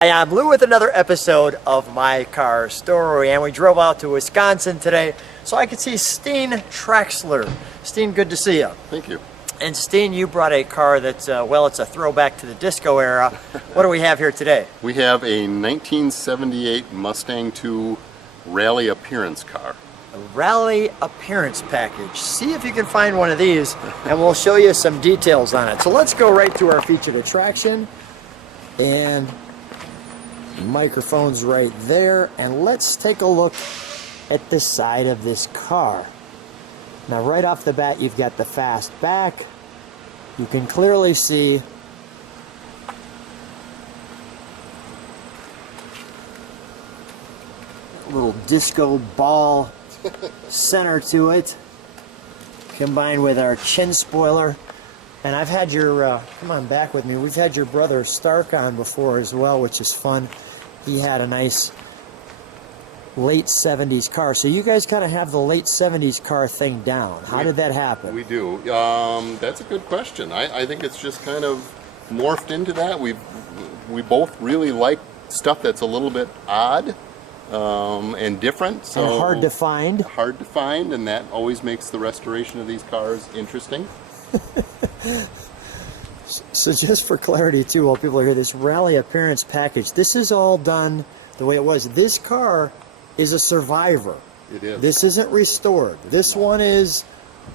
Hi, I'm Lou with another episode of My Car Story, and we drove out to Wisconsin today so I could see Steen Traxler. Steen, good to see you. Thank you. And Steen, you brought a car that's, well, it's a throwback to the disco era. What do we have here today? We have a 1978 Mustang II Rallye Appearance car. A Rallye Appearance Package. See if you can find one of these, and we'll show you some details on it. So let's go right to our featured attraction, and the microphone's right there, and let's take a look at the side of this car. Now right off the bat, you've got the fast back. You can clearly see a little disco ball center to it, combined with our chin spoiler. And I've had your, come on back with me, we've had your brother Stark on before as well, which is fun. He had a nice late 70s car. So you guys kind of have the late 70s car thing down. How did that happen? We do. That's a good question. I think it's just kind of morphed into that. We both really like stuff that's a little bit odd and different. So and hard to find. Hard to find, and that always makes the restoration of these cars interesting. So just for clarity too, while people are here, this Rallye Appearance Package, this is all done the way it was. This car is a survivor. It is. This isn't restored. This one is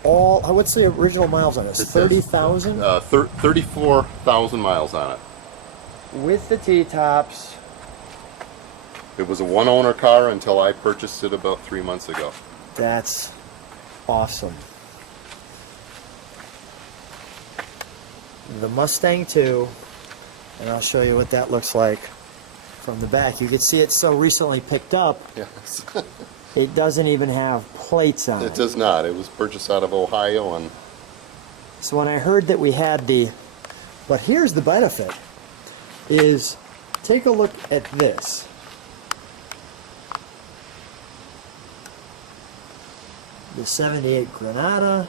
all, what's the original miles on this? 30,000? 34,000 miles on it. With the T-tops. It was a one-owner car until I purchased it about 3 months ago. That's awesome. The Mustang II, and I'll show you what that looks like from the back. You can see it's so recently picked up. Yes. It doesn't even have plates on it. It does not. It was purchased out of Ohio, and so when I heard that we had but here's the benefit, is take a look at this. The 78 Granada.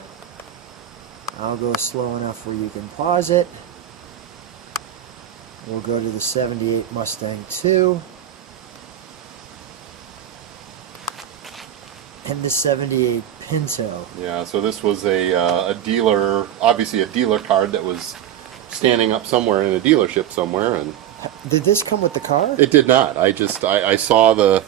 I'll go slow enough where you can pause it. We'll go to the 78 Mustang II. And the 78 Pinto. yeah, so this was a dealer, obviously a dealer card that was standing up somewhere in a dealership somewhere, and Did this come with the car? it did not. I saw the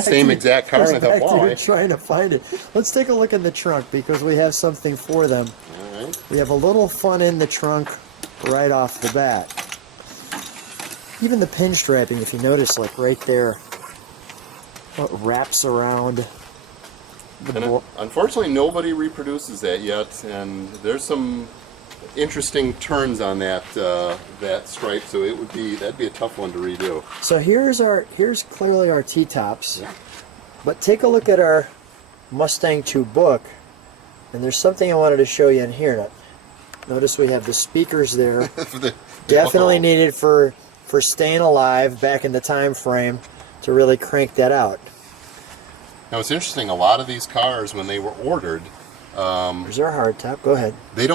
same exact car, and I thought, wow. You're trying to find it. Let's take a look in the trunk because we have something for them. All right. We have a little fun in the trunk right off the bat. Even the pin strapping, if you notice, like right there, what wraps around the Unfortunately, nobody reproduces that yet, and there's some interesting turns on that that stripe, so that'd be a tough one to redo. So here's clearly our T-tops, Yeah. but take a look at our Mustang II book, and there's something I wanted to show you in here. Now, notice we have the speakers there. Definitely needed for staying alive back in the time frame to really crank that out. Now it's interesting. A lot of these cars, when they were ordered, There's our hardtop. Go ahead. they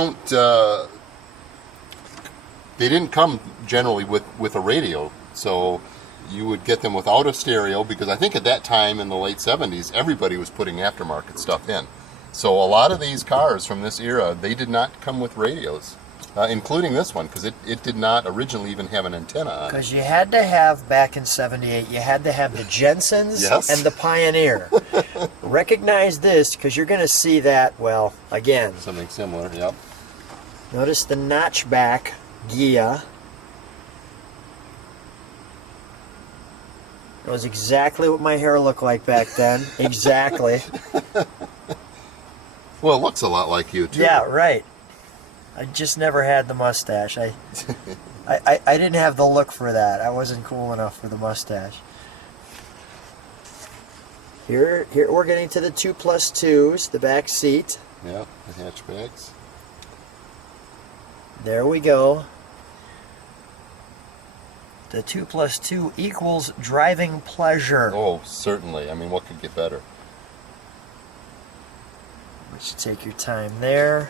didn't come generally with a radio, so you would get them without a stereo, because I think at that time in the late 70s everybody was putting aftermarket stuff in. So a lot of these cars from this era, they did not come with radios, including this one, because it did not originally even have an antenna on it. Because you had to have, back in 78, you had to have the Jensens Yes. and the Pioneer. Recognize this because you're going to see that, well, again. Something similar, yep. Notice the notchback Gia. That was exactly what my hair looked like back then. Exactly. Well, it looks a lot like you too. Yeah, right. I just never had the mustache. I didn't have the look for that. I wasn't cool enough for the mustache. Here we're getting to the 2+2s, the back seat. Yeah, the hatchbacks. There we go. The 2+2 equals driving pleasure. Oh, certainly. I mean, what could get better? Let's take your time there.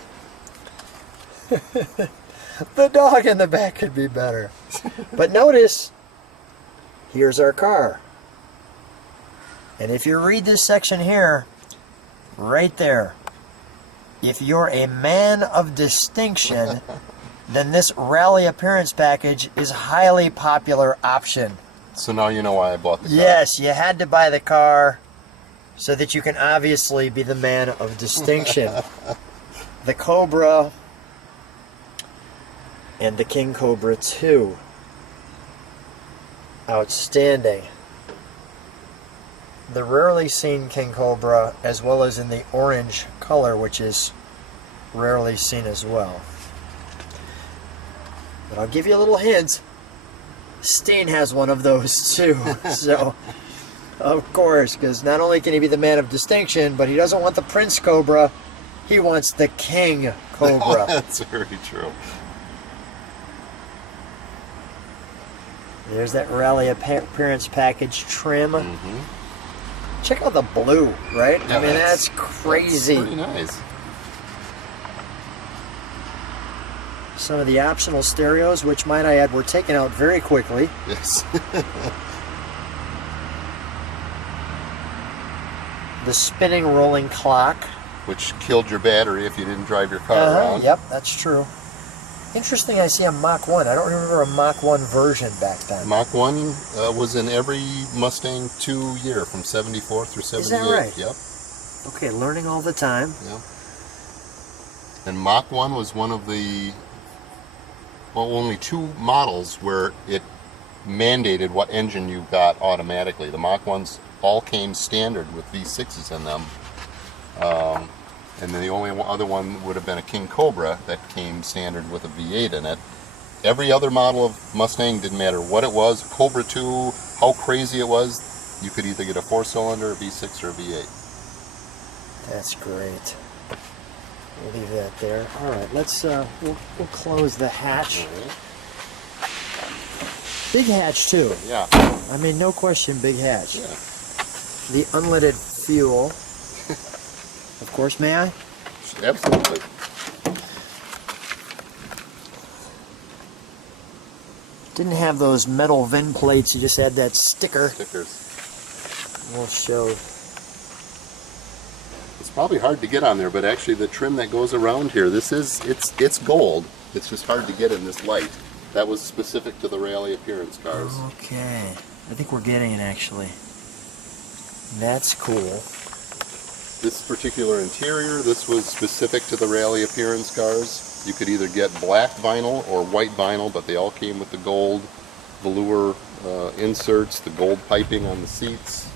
The dog in the back could be better. But notice, here's our car. And if you read this section here, right there, if you're a man of distinction, then this Rallye Appearance Package is a highly popular option. So now you know why I bought the car. Yes, you had to buy the car so that you can obviously be the man of distinction. The Cobra and the King Cobra II. Outstanding. The rarely seen King Cobra, as well as in the orange color, which is rarely seen as well. But I'll give you a little hint. Steen has one of those too. So, of course, because not only can he be the man of distinction, but he doesn't want the Prince Cobra. He wants the King Cobra. That's very true. There's that Rallye Appearance Package trim. Mm-hmm. Check out the blue, right? Yeah, I mean, that's crazy. That's pretty nice. Some of the optional stereos, which might I add, were taken out very quickly. Yes. The spinning rolling clock. Which killed your battery if you didn't drive your car around. Yep, that's true. Interesting, I see a Mach 1. I don't remember a Mach 1 version back then. Mach 1 was in every Mustang II year from 74 through 78. Is that right? Yep. Okay, learning all the time. Yep. And Mach 1 was one of the, well, only two models where it mandated what engine you got automatically. The Mach 1s all came standard with V6s in them. And then the only other one would have been a King Cobra that came standard with a V8 in it. Every other model of Mustang, didn't matter what it was, Cobra 2, how crazy it was, you could either get a 4-cylinder, a V6, or a V8. That's great. We'll leave that there. All right, let's we'll close the hatch. Big hatch too. Yeah. I mean, no question, big hatch. Yeah. The unleaded fuel. Of course, may I? Absolutely. Didn't have those metal VIN plates, you just had that sticker. Stickers. We'll show. It's probably hard to get on there, but actually the trim that goes around here, it's gold. It's just hard to get in this light. That was specific to the Rallye Appearance cars. Okay. I think we're getting it, actually. That's cool. This particular interior, this was specific to the Rallye Appearance cars. You could either get black vinyl or white vinyl, but they all came with the gold velour inserts, the gold piping on the seats.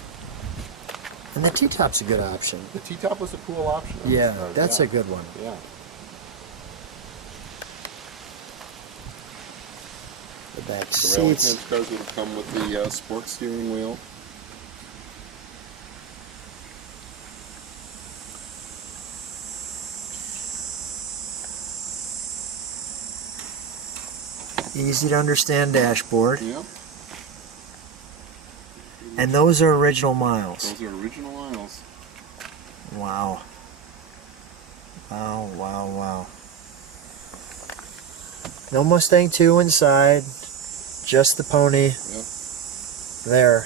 And the T-top's a good option. The T-top was a cool option. Yeah, that's a good one. Yeah. The back The Rallye seats. Appearance cars would have come with the sports steering wheel. Easy to understand dashboard. Yep. And those are original miles. Those are original miles. Wow. Wow, wow, wow. No Mustang II inside, just the pony Yep. there.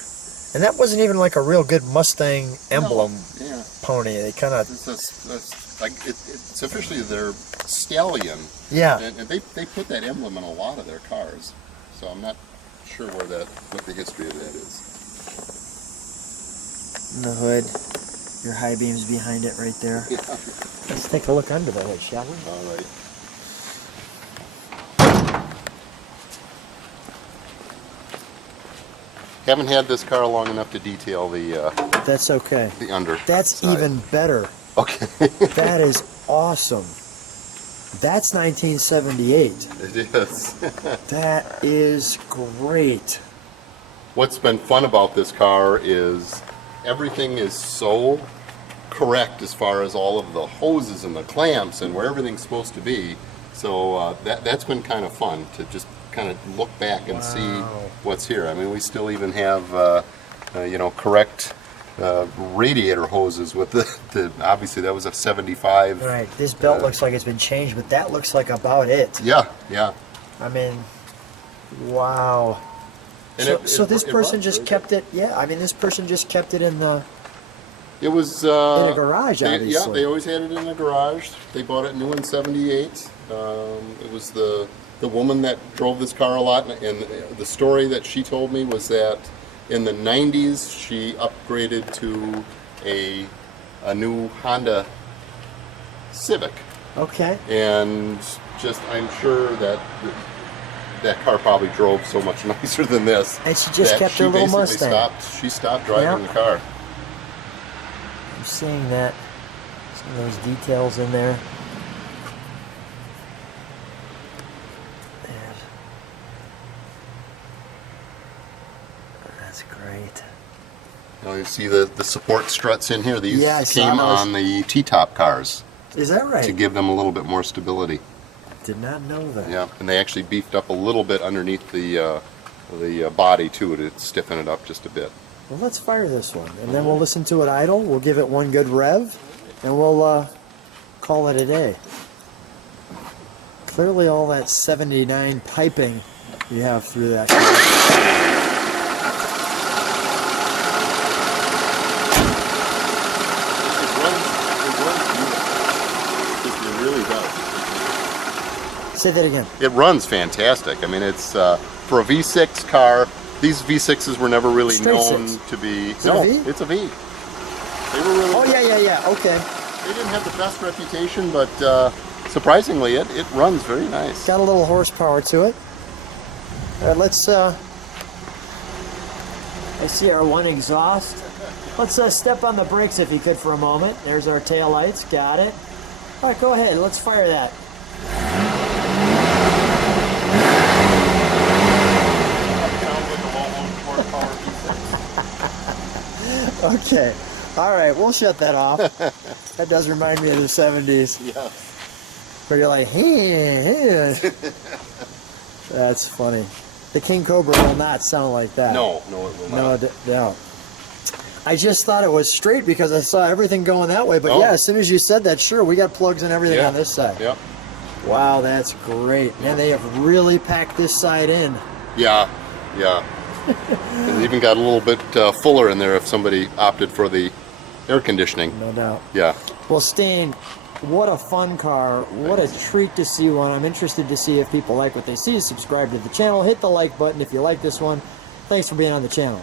And that wasn't even like a real good Mustang emblem No. Yeah. pony. They kind of, It's officially their stallion. yeah. And they put that emblem in a lot of their cars. So I'm not sure what the history of that is. In the hood, your high beams behind it right there. Yeah. Let's take a look under the hood, shall we? All right. Haven't had this car long enough to detail the That's okay. under. That's side. even better. Okay. That is awesome. That's 1978. It is. That is great. What's been fun about this car is everything is so correct as far as all of the hoses and the clamps and where everything's supposed to be. So that's been kind of fun to just kind of look back and see what's here. I mean, we still even have correct radiator hoses with the obviously that was a 75. Right. This belt looks like it's been changed, but that looks like about it. Yeah, yeah. I mean, Wow. And So this it person runs just really kept it. Yeah, I mean, this person just kept it in the. It was in a garage, obviously. Yeah, they always had it in a garage. They bought it new in '78. It was the woman that drove this car a lot, and the story that she told me was that in the '90s she upgraded to a new Honda Civic, Okay. and just I'm sure that that car probably drove so much nicer than this. And she just that kept she her little basically Mustang. She stopped driving the car. I'm seeing that. Some of those details in there. And that's great. Now you see the support struts in here. These Yeah, I saw came those. on the T-top cars Is that right? to give them a little bit more stability. Did not know that. Yeah, and they actually beefed up a little bit underneath the body too to stiffen it up just a bit. Well, let's fire this one, and then we'll listen to it idle. We'll give it one good rev, and we'll call it a day. Clearly, all that '79 piping you have through that car. It really does. Say that again. It runs fantastic. I mean, it's for a V6 car. These V6s were never really Straight known six. to be. Is it a V? It's a V. They were really. Oh yeah. Okay. They didn't have the best reputation, but surprisingly, it runs very nice. Got a little horsepower to it. All right, let's. I see our one exhaust. Let's step on the brakes if you could for a moment. There's our tail lights. Got it. All right, go ahead. Let's fire that. Okay. All right, we'll shut that off. That does remind me of the 70s. Yeah. Where you're like, hey. That's funny. The King Cobra will not sound like that. No, it will not. No. I just thought it was straight because I saw everything going that way. But Oh. yeah, as soon as you said that, sure, we got plugs and everything on this side. Yep. Wow, that's great. Man, they have really packed this side in. Yeah. And they even got a little bit fuller in there if somebody opted for the air conditioning. No doubt. Yeah. Well, Steen, what a fun car. What a treat to see one. I'm interested to see if people like what they see. Subscribe to the channel. Hit the like button if you like this one. Thanks for being on the channel.